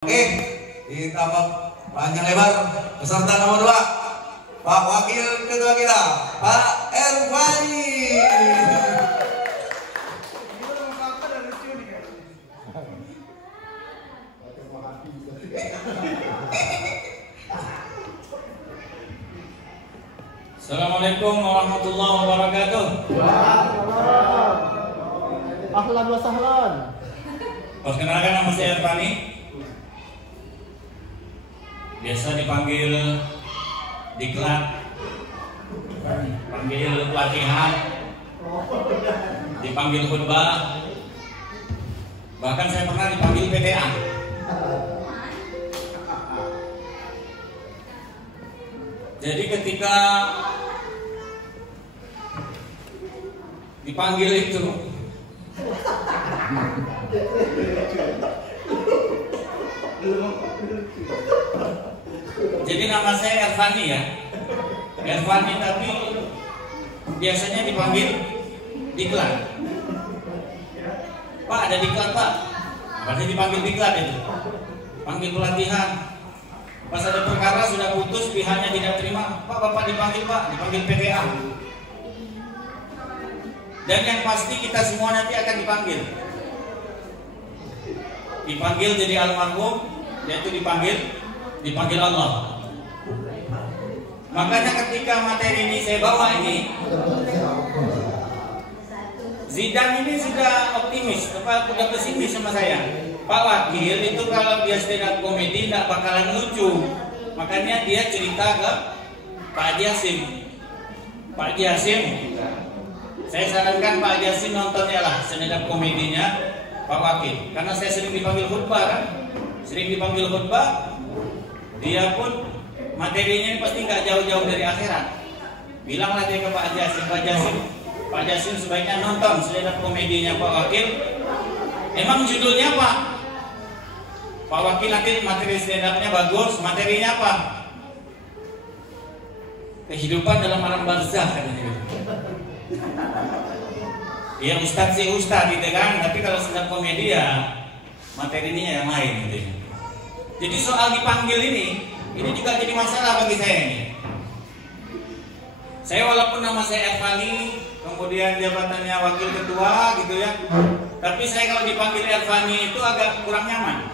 Oke, ditambah panjang lebar peserta nomor 2 Pak Wakil Ketua kita Pak Erwani. Assalamualaikum warahmatullahi wabarakatuh. Ahlan wa sahlan. Perkenalkan, nama saya Erwani. Biasa dipanggil diklat, panggil pelatihan, dipanggil khutbah, bahkan saya pernah dipanggil PTA. Jadi ketika dipanggil itu, jadi nama saya Erwani ya, Erwani, tapi biasanya dipanggil diklat. Pak, ada diklat Pak, pasti dipanggil diklat itu, panggil pelatihan. Pas ada perkara sudah putus, pihaknya tidak terima, Pak, Bapak dipanggil Pak, dipanggil PTA. Dan yang pasti kita semua nanti akan dipanggil jadi almarhum, yaitu dipanggil Allah. Makanya ketika materi ini saya bawa ini, Zidan ini sudah optimis, sudah pesimis sama saya. Pak Wakil itu kalau dia stand up komedi tidak bakalan lucu. Makanya dia cerita ke Pak Jasim. Pak Jasim, saya sarankan Pak Jasim nontonnya lah stand up komedinya Pak Wakil. Karena saya sering dipanggil khutbah kan, dia pun materinya pasti nggak jauh-jauh dari akhirat. Bilanglah dia ke Pak Jasim sebaiknya nonton stand up komedinya Pak Wakil. Emang judulnya apa? Pak Wakil nanti materi stand up-nya bagus, materinya apa? Kehidupan dalam alam barzah katanya. Ya Ustadz sih Ustadz gitu kan, tapi kalau stand up komedi ya materinya yang lain gitu. Jadi soal dipanggil ini juga jadi masalah bagi saya ini. Saya walaupun nama saya Erwani, kemudian jabatannya wakil ketua gitu ya, tapi saya kalau dipanggil Erwani itu agak kurang nyaman.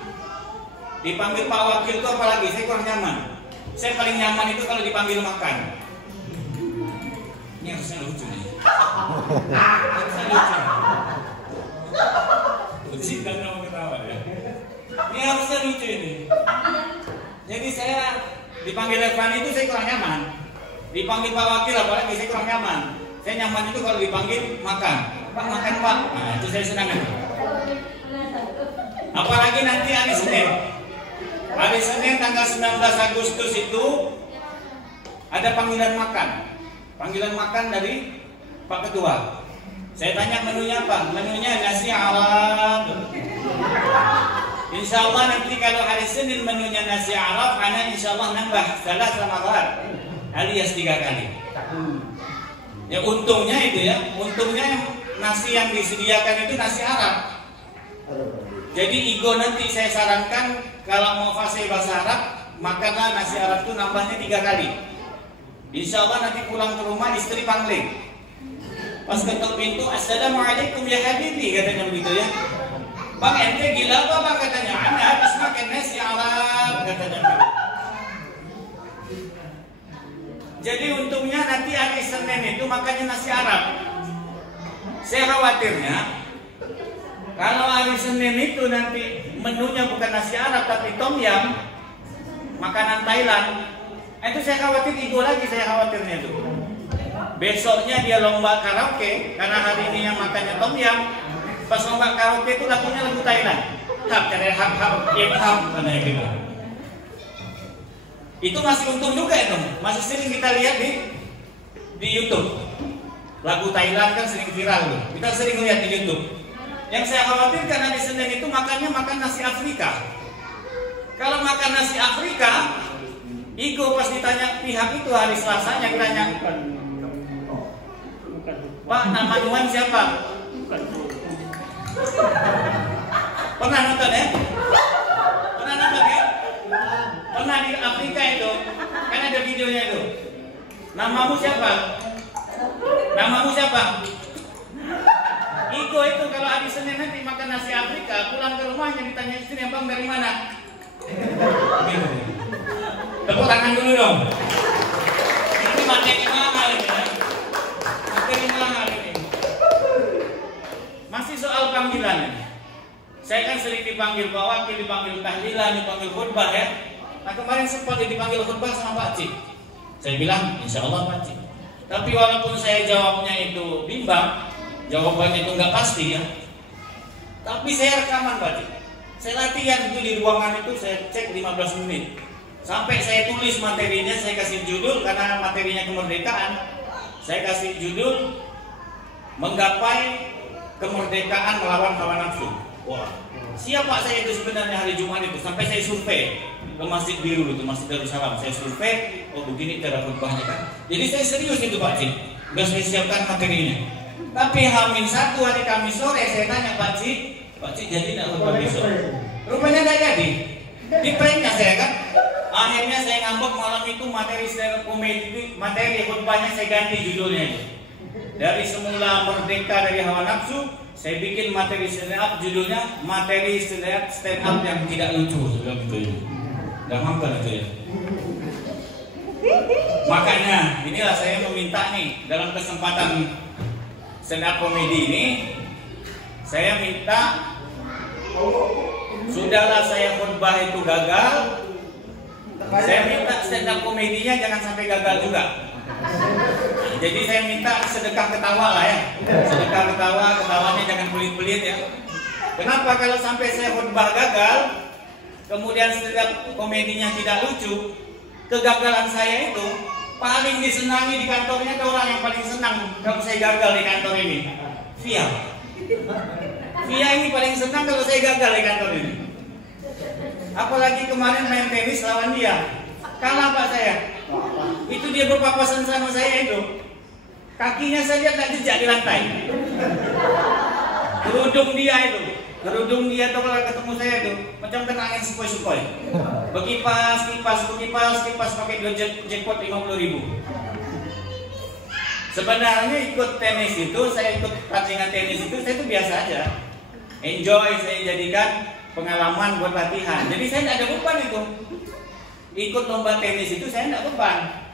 Dipanggil Pak Wakil itu apalagi saya kurang nyaman. Saya paling nyaman itu kalau dipanggil makan. Ini harusnya lucu nih. Harusnya lucu. Bukan mau ketawa ya. Ini harusnya lucu ini. Jadi saya dipanggil Erwani itu saya kurang nyaman. Dipanggil Pak Wakil apalagi saya kurang nyaman. Saya nyaman itu kalau dipanggil makan. Pak makan Pak. Nah itu saya senang. Apalagi nanti hari Senin. Hari Senin tanggal 19 Agustus itu ada panggilan makan. Panggilan makan dari Pak Ketua. Saya tanya menunya apa? Menunya nasi Arab. Insya Allah nanti kalau hari Senin menunya nasi Arab, ana insya Allah nambah salah Ramadan alias 3 kali. Ya untungnya itu ya, untungnya nasi yang disediakan itu nasi Arab. Jadi Igo nanti saya sarankan kalau mau fasih bahasa Arab, makanlah nasi Arab itu nambahnya 3 kali. Insya Allah nanti pulang ke rumah istri pangling. Pas ketuk pintu, Assalamualaikum ya habibi, katanya begitu ya. Bang ente gila apa bang, katanya. Anda habis makan nasi Arab, katanya begitu. Jadi untungnya nanti hari Senin itu makannya nasi Arab. Saya khawatirnya kalau hari Senin itu nanti menunya bukan nasi Arab tapi tom yam, makanan Thailand, itu saya khawatir Igo lagi, saya khawatirnya itu. Besoknya dia lomba karaoke karena hari ini yang makannya tom yam. Pas lomba karaoke itu lagunya lagu Thailand. Hap katanya gitu. Itu masih untung juga itu, masih sering kita lihat di YouTube. Lagu Thailand kan sering viral tuh. Kita sering lihat di YouTube. Yang saya khawatirkan hari Senin itu makan nasi Afrika. Kalau makan nasi Afrika, Igo pas ditanya pihak itu hari Selasanya ditanya, Pak nama Nuan siapa? Pernah nonton ya? Pernah nonton? di Afrika itu, kan ada videonya itu. Namamu siapa? Namamu siapa? Iko itu kalau hari Senin nanti makan nasi Afrika, pulang ke rumahnya ditanya istrinya, bang dari mana? Tepuk tangan dulu dong. Ini materi mahal ini ya. Materi mahal ini. Masih soal panggilan. Saya kan sering dipanggil Pak Wakil, dipanggil tahlilan, dipanggil khutbah ya. Nah kemarin sempat dipanggil khutbah sama Pak Cik. Saya bilang, insya Allah Pak Cik. Tapi walaupun saya jawabnya itu bimbang, jawabannya itu nggak pasti ya. Tapi saya rekaman Pak Cik. Saya latihan itu di ruangan itu, saya cek 15 menit. Sampai saya tulis materinya, saya kasih judul karena materinya kemerdekaan. Saya kasih judul Menggapai Kemerdekaan Melawan Hawa Nafsu. Wah, siapa saya itu sebenarnya hari Jumat itu? Sampai saya survei ke Masjid Biru itu, Masjid Darussalam. Saya survei, oh begini cara khutbahnya kan. Jadi saya serius itu Pak Cik. Udah saya siapkan materinya. Tapi H-1 hari Kamis sore saya tanya Pak Cik jadi nggak khutbah besok? Rupanya nggak jadi. Di pranknya saya kan. Akhirnya saya ngambek malam itu materi stand up comedy, materi khutbahnya saya ganti judulnya itu. Dari semula merdeka dari hawa nafsu, saya bikin materi stand up judulnya materi stand up yang tidak lucu, sudah gitu ya. Udah mampir itu ya. Makanya inilah saya meminta nih dalam kesempatan stand up comedy ini, saya minta sudahlah saya khutbah itu gagal, saya minta stand up komedinya jangan sampai gagal juga. Jadi saya minta sedekah ketawa lah ya. Sedekah ketawa, ketawanya jangan pelit-pelit ya. Kenapa kalau sampai saya khutbah gagal, kemudian stand up komedinya tidak lucu, kegagalan saya itu paling disenangi di kantornya ke orang yang paling senang kalau saya gagal di kantor ini. Via ini paling senang kalau saya gagal di kantor ini. Apalagi kemarin main tenis lawan dia, kalah Pak saya. Itu dia berpapasan sama saya itu. Kakinya saja tak jejak di lantai. Kerudung dia tuh kalau ketemu saya itu macam kena angin sepoi-sepoi. Bekipas pakai jackpot 50.000. Sebenarnya ikut tenis itu, saya ikut pertandingan tenis itu, saya itu biasa aja. Enjoy, saya jadikan pengalaman buat latihan. Jadi saya tidak ada beban itu. Ikut lomba tenis itu saya tidak beban.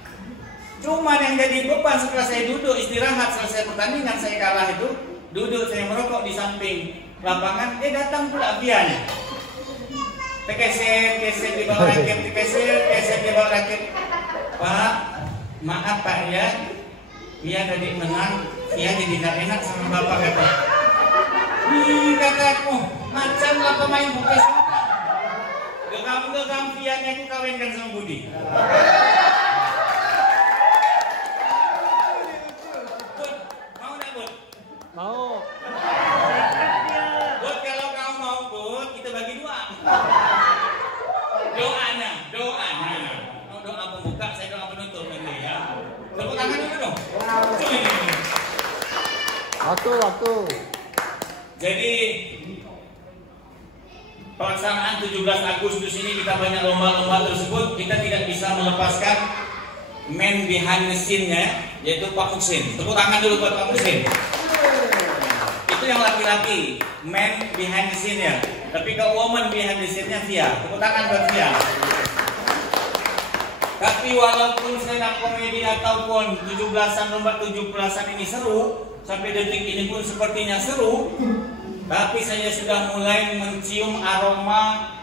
Cuma yang jadi beban setelah saya duduk istirahat selesai pertandingan saya kalah itu, duduk saya merokok di samping lapangan, datang pula Vianya. Keset di bawah raket, keset di bawah raket. Pak, maaf Pak ya. Via tadi menang, Via jadi tidak enak sama bapak kata. Kataku, macamlah pemain bukis. Gegam Vianya aku kawinkan sama Budi. Bud, mau nggak Bud? Mau. Bud, kalau kau mau Bud, kita bagi dua. Doanya. Mau doa pembuka, saya doa penutup nanti ya. Tepuk tangan dulu dong. Waktu. Jadi pelaksanaan 17 Agustus ini kita banyak lomba-lomba tersebut, kita tidak bisa melepaskan man behind the scene-nya, yaitu Pak Muksin. Tepuk tangan dulu buat Pak Muksin. Itu yang laki-laki, man behind the scene-nya. Tapi ke woman behind the scene-nya Via. Tepuk tangan buat Via. Tapi walaupun stand up comedy ataupun 17-an lomba 17-an ini seru, sampai detik ini pun sepertinya seru, tapi saya sudah mulai mencium aroma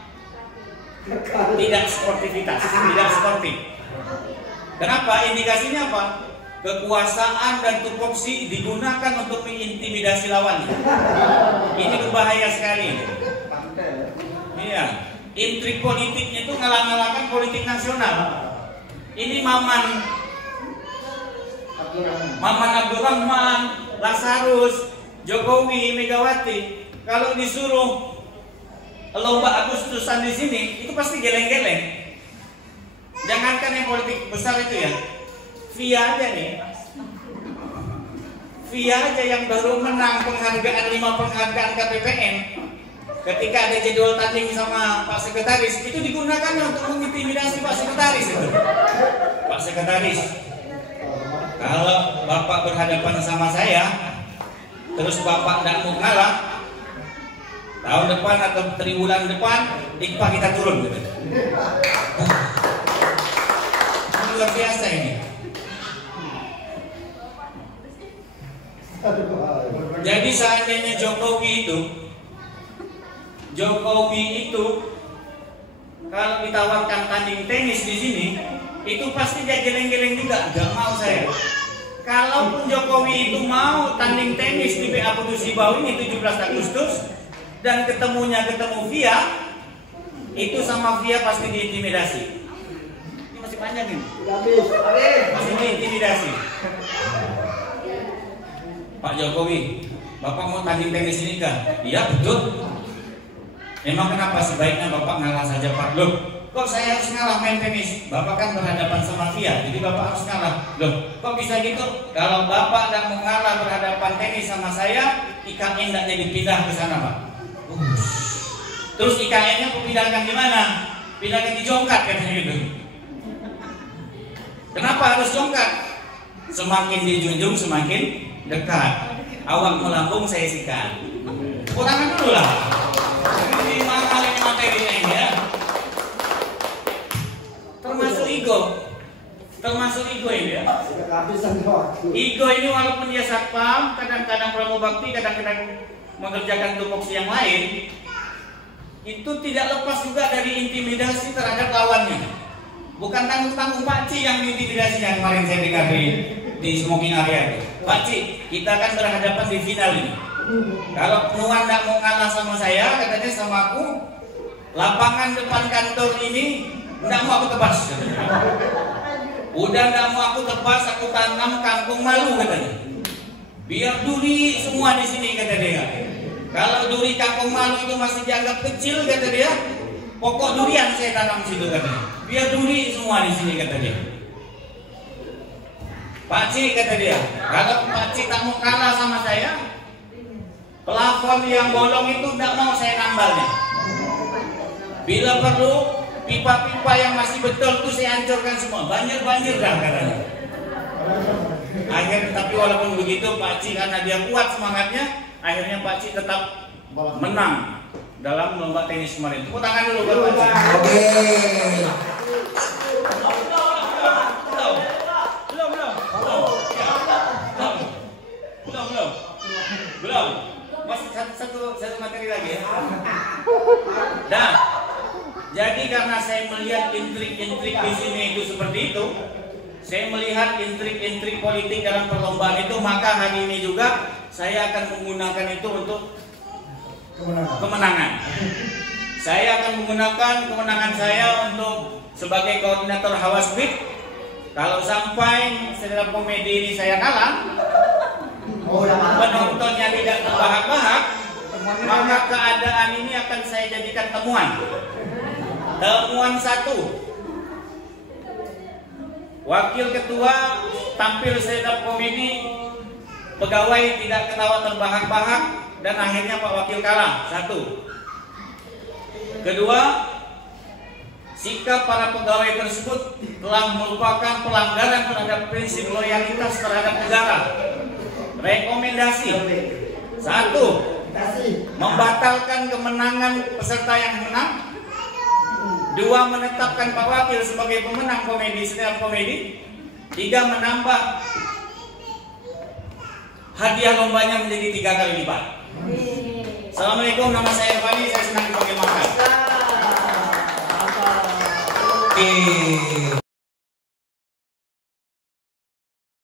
tidak sportivitas, tidak sportif. Kenapa? Indikasinya apa? Kekuasaan dan tupoksi digunakan untuk mengintimidasi lawannya. Ini berbahaya sekali. Iya, intrik politiknya itu ngalah-ngalahkan politik nasional. Ini Maman Abdurrahman, Lazarus, Jokowi, Megawati, kalau disuruh lomba Agustusan di sini, itu pasti geleng-geleng. Jangankan yang politik besar itu ya, Via aja nih. Via aja yang baru menang penghargaan 5 penghargaan KPPN, ketika ada jadwal tanding sama Pak Sekretaris, itu digunakan untuk mengintimidasi Pak Sekretaris itu. Pak Sekretaris, kalau Bapak berhadapan sama saya, terus Bapak tidak mau ngalah, tahun depan atau 3 bulan depan, IKPA kita turun gitu. Luar biasa ini. Jadi seandainya Jokowi itu kalau ditawarkan tanding tenis di sini, itu pasti dia geleng-geleng juga, nggak mau saya. Kalaupun Jokowi itu mau tanding tenis di PA Putus Bau ini 17 Agustus dan ketemu via, itu sama via pasti diintimidasi. Ini masih panjang ini. Masih diintimidasi. Pak Jokowi, Bapak mau tanding tenis ini kan? Iya betul. Emang kenapa sebaiknya Bapak ngalah saja Pak? Loh, kok saya harus ngalah main tenis? Bapak kan berhadapan sama via, jadi Bapak harus ngalah. Loh, kok bisa gitu? Kalau Bapak tidak mau ngalah berhadapan tenis sama saya, IKN tidak jadi pindah ke sana Pak. Terus IKN-nya mau pindahkan di mana? Pindahkan di Jongkat katanya gitu. Kenapa harus Jongkat? Semakin dijunjung semakin dekat. Awak melambung saya sikat. Kurangan dulu lah. Ini mahal ini materinya ini ya. Termasuk ego ini ya. Ego ini walaupun dia satpam, kadang-kadang pramubakti, kadang-kadang mengerjakan tupoksi yang lain, itu tidak lepas juga dari intimidasi terhadap lawannya. Bukan tanggung-tanggung Pak Ci yang diintimidasinya kemarin saya dengar di smoking area itu. Pak Ci, kita kan berhadapan di final ini. Kalau Nuan tidak mau kalah sama saya, katanya sama aku, lapangan depan kantor ini tidak mau aku tebas. Udah tidak mau aku tebas, aku tanam kangkung malu katanya. Biar duri semua di sini kata dia. Kalau duri kangkung malu itu masih dianggap kecil kata dia, pokok durian saya tanam situ katanya. Biar duri semua di sini kata dia. Pak Ci kata dia, kalau Pak Ci tak mau kalah sama saya, plafon yang bolong itu tidak mau saya nambalnya. Bila perlu pipa-pipa yang masih betul itu saya hancurkan semua, banjir dah katanya. Akhirnya tapi walaupun begitu Pak Ci karena dia kuat semangatnya, akhirnya Pak Ci tetap menang dalam lomba tenis kemarin. Tepuk tangan dulu buat Pak Ci. Oke. Belum. Masih satu materi lagi ya. Nah, jadi karena saya melihat intrik-intrik di sini itu seperti itu, saya melihat intrik-intrik politik dalam perlombaan itu, maka hari ini juga saya akan menggunakan itu untuk kemenangan. Saya akan menggunakan kemenangan saya untuk sebagai koordinator Hawas Beat. Kalau sampai stand-up komedi ini saya kalah, penontonnya tidak terbahak-bahak, maka keadaan ini akan saya jadikan temuan. Temuan 1, wakil ketua tampil stand-up komedi, pegawai tidak ketawa terbahak-bahak, dan akhirnya Pak Wakil kalah. 1. Kedua, sikap para pegawai tersebut telah merupakan pelanggaran terhadap prinsip loyalitas terhadap negara. Rekomendasi 1, membatalkan kemenangan peserta yang menang. 2, menetapkan Pak Wakil sebagai pemenang komedi stand-up komedi. 3, menambah hadiah lombanya menjadi 3 kali lipat. Assalamualaikum, nama saya Irfani, saya senang dipanggil makan.